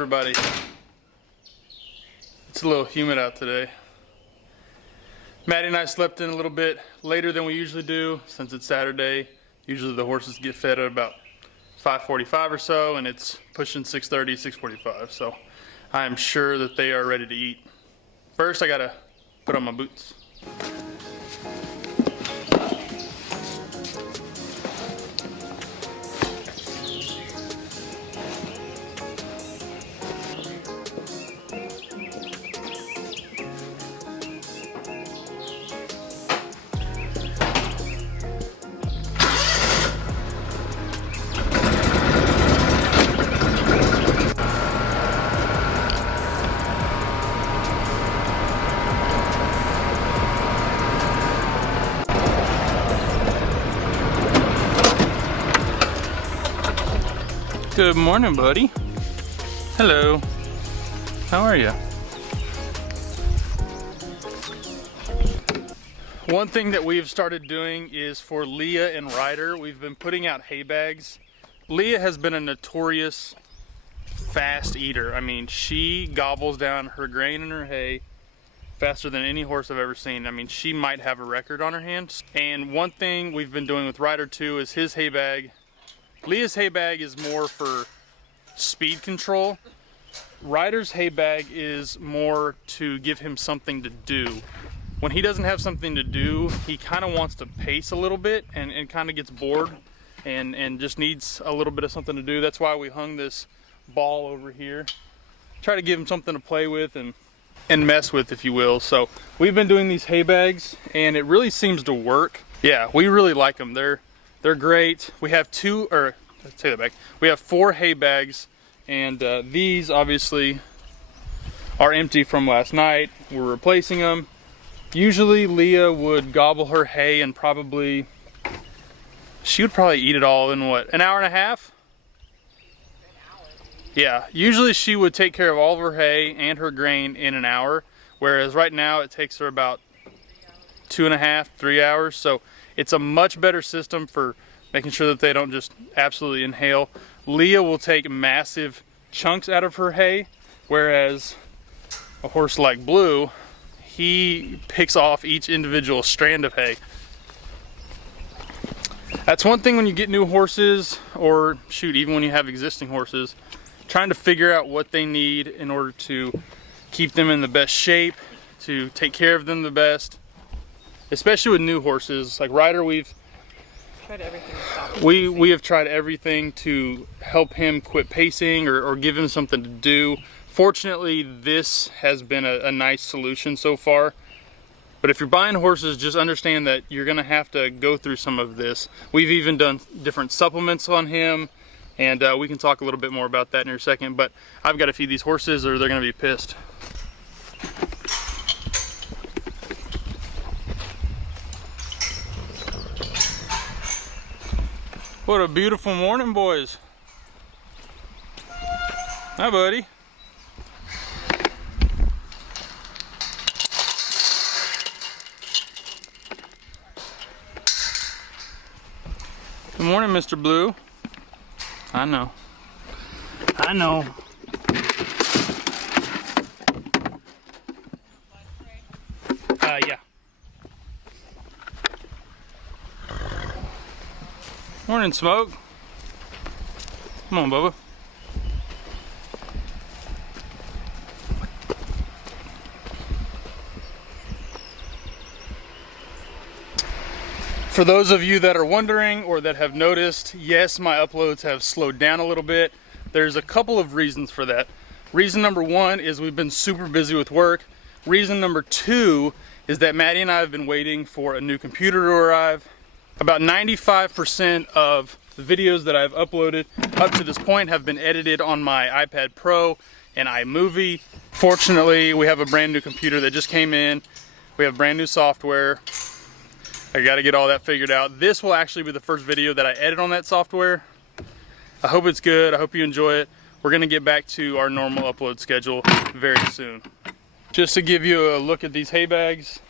everybody. It's a little humid out today. Maddie and I slept in a little bit later than we usually do since it's Saturday. Usually the horses get fed at about 5:45 or so, and it's pushing 6:30, 6:45. So I am sure that they are ready to eat. First, I gotta put on my boots. Good morning, buddy. Hello. How are you? One thing that we've started doing is for Leah and Ryder, we've been putting out hay bags. Leah has been a notorious fast eater. I mean, she gobbles down her grain and her hay faster than any horse I've ever seen. I mean, she might have a record on her hands. And one thing we've been doing with Ryder too is his hay bag. Leah's hay bag is more for speed control. Ryder's hay bag is more to give him something to do. When he doesn't have something to do, he kind of wants to pace a little bit and kind of gets bored and just needs a little bit of something to do. That's why we hung this ball over here. Try to give him something to play with and mess with, if you will. So we've been doing these hay bags and it really seems to work. Yeah, we really like them. They're great. We have let's take that back. We have 4 hay bags, and these obviously are empty from last night. We're replacing them. Usually Leah would gobble her hay and she would probably eat it all in what, an hour and a half? An hour. Yeah, usually she would take care of all of her hay and her grain in an hour, whereas right now it takes her about 2.5, 3 hours. So it's a much better system for making sure that they don't just absolutely inhale. Leah will take massive chunks out of her hay, whereas a horse like Blue, he picks off each individual strand of hay. That's one thing when you get new horses, or shoot, even when you have existing horses, trying to figure out what they need in order to keep them in the best shape, to take care of them the best. Especially with new horses like Ryder, we've tried everything. We have tried everything to help him quit pacing or give him something to do. Fortunately, this has been a nice solution so far. But if you're buying horses, just understand that you're going to have to go through some of this. We've even done different supplements on him, and we can talk a little bit more about that in a second. But I've got to feed these horses or they're going to be pissed. What a beautiful morning, boys. Hi, buddy. Good morning, Mr. Blue. I know. I know. Yeah. Morning, Smoke. Come on, Bubba. For those of you that are wondering or that have noticed, yes, my uploads have slowed down a little bit. There's a couple of reasons for that. Reason number 1 is we've been super busy with work. Reason number 2 is that Maddie and I have been waiting for a new computer to arrive. About 95% of the videos that I've uploaded up to this point have been edited on my iPad Pro and iMovie. Fortunately, we have a brand new computer that just came in. We have brand new software. I gotta get all that figured out. This will actually be the first video that I edit on that software. I hope it's good. I hope you enjoy it. We're gonna get back to our normal upload schedule very soon. Just to give you a look at these hay bags.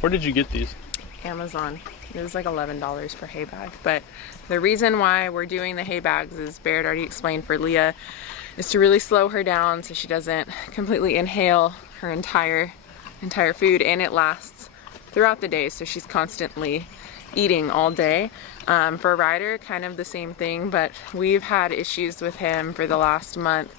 Where did you get these? Amazon. It was like $11 per hay bag. But the reason why we're doing the hay bags, is Barrett already explained, for Leah, is to really slow her down so she doesn't completely inhale her entire food, and it lasts throughout the day, so she's constantly eating all day. For Ryder, kind of the same thing, but we've had issues with him for the last month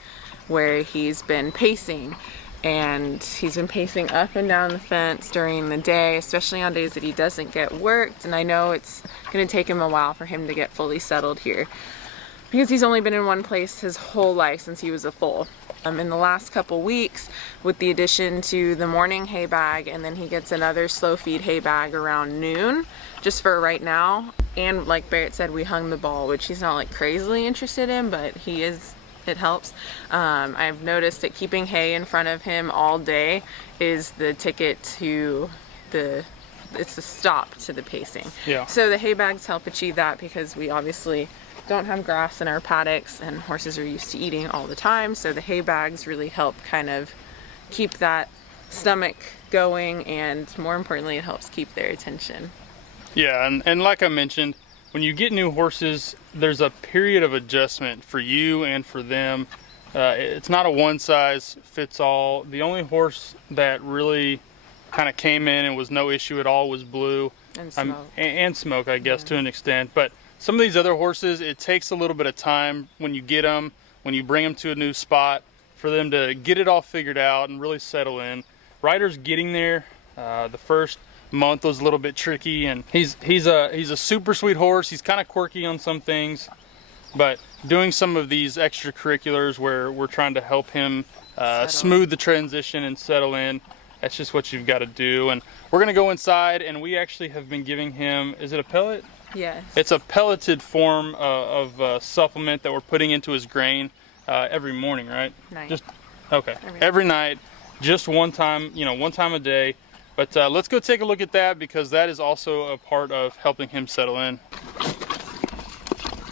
where he's been pacing, and he's been pacing up and down the fence during the day, especially on days that he doesn't get worked. And I know it's going to take him a while for him to get fully settled here, because he's only been in one place his whole life since he was a foal. In the last couple weeks, with the addition to the morning hay bag, and then he gets another slow feed hay bag around noon, just for right now. And like Barrett said, we hung the ball, which he's not like crazily interested in, but he is, it helps. I've noticed that keeping hay in front of him all day is the ticket to it's the stop to the pacing. Yeah. So the hay bags help achieve that, because we obviously don't have grass in our paddocks and horses are used to eating all the time, so the hay bags really help kind of keep that stomach going, and more importantly, it helps keep their attention. Yeah, and like I mentioned, when you get new horses, there's a period of adjustment for you and for them. It's not a one size fits all. The only horse that really kind of came in and was no issue at all was Blue. And Smoke. And Smoke, I guess, to an extent. But some of these other horses, it takes a little bit of time when you get them, when you bring them to a new spot, for them to get it all figured out and really settle in. Ryder's getting there. The first month was a little bit tricky, and he's a super sweet horse. He's kind of quirky on some things, but doing some of these extracurriculars where we're trying to help him smooth the transition and settle in, that's just what you've got to do. And we're gonna go inside, and we actually have been giving him, is it a pellet? Yes. It's a pelleted form of supplement that we're putting into his grain every morning, right? Night. Just okay. Every night, just one time a day. But let's go take a look at that, because that is also a part of helping him settle in.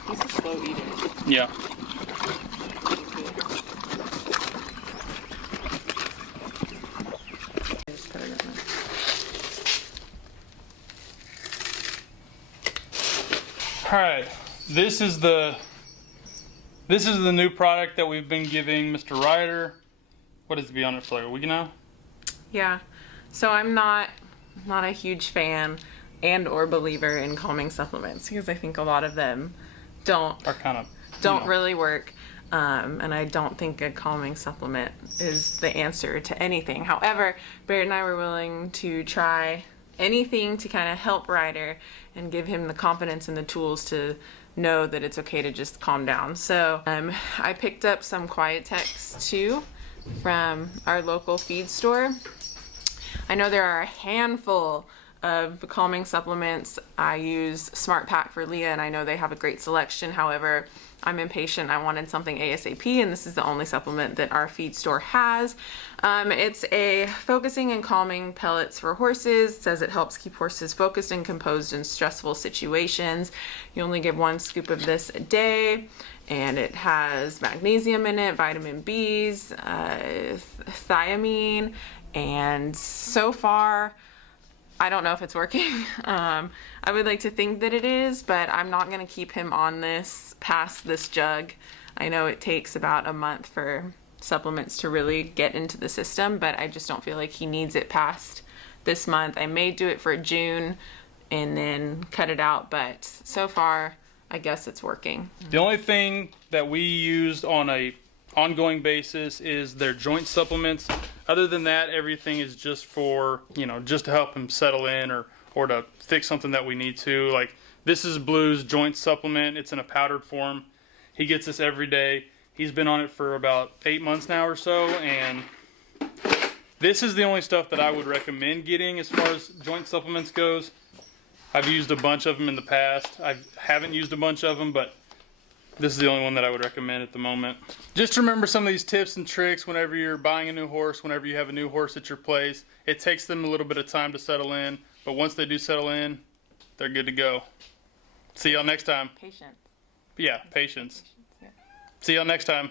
He's a slow eater. Yeah. Just put it in there. All right, this is the new product that we've been giving Mr. Ryder. What has it been on it for, like a week now? Yeah. So I'm not a huge fan and or believer in calming supplements, because I think a lot of them don't really work. And I don't think a calming supplement is the answer to anything. However, Barrett and I were willing to try anything to kind of help Ryder and give him the confidence and the tools to know that it's okay to just calm down. So I picked up some Quiet Text too from our local feed store. I know there are a handful of calming supplements. I use Smart Pack for Leah, and I know they have a great selection. However, I'm impatient. I wanted something ASAP, and this is the only supplement that our feed store has. It's a focusing and calming pellets for horses. It says it helps keep horses focused and composed in stressful situations. You only give 1 scoop of this a day, and it has magnesium in it, vitamin B's, thiamine, and so far, I don't know if it's working. I would like to think that it is, but I'm not going to keep him on this past this jug. I know it takes about a month for supplements to really get into the system, but I just don't feel like he needs it past this month. I may do it for June and then cut it out, but so far, I guess it's working. The only thing that we used on a ongoing basis is their joint supplements. Other than that, everything is just for, just to help him settle in or to fix something that we need to. Like, this is Blue's joint supplement. It's in a powdered form. He gets this every day. He's been on it for about 8 months now or so, and this is the only stuff that I would recommend getting as far as joint supplements goes. I've used a bunch of them in the past. I haven't used a bunch of them, but this is the only one that I would recommend at the moment. Just remember some of these tips and tricks whenever you're buying a new horse, whenever you have a new horse at your place. It takes them a little bit of time to settle in, but once they do settle in, they're good to go. See y'all next time. Patience. Yeah, patience. Yeah. See y'all next time.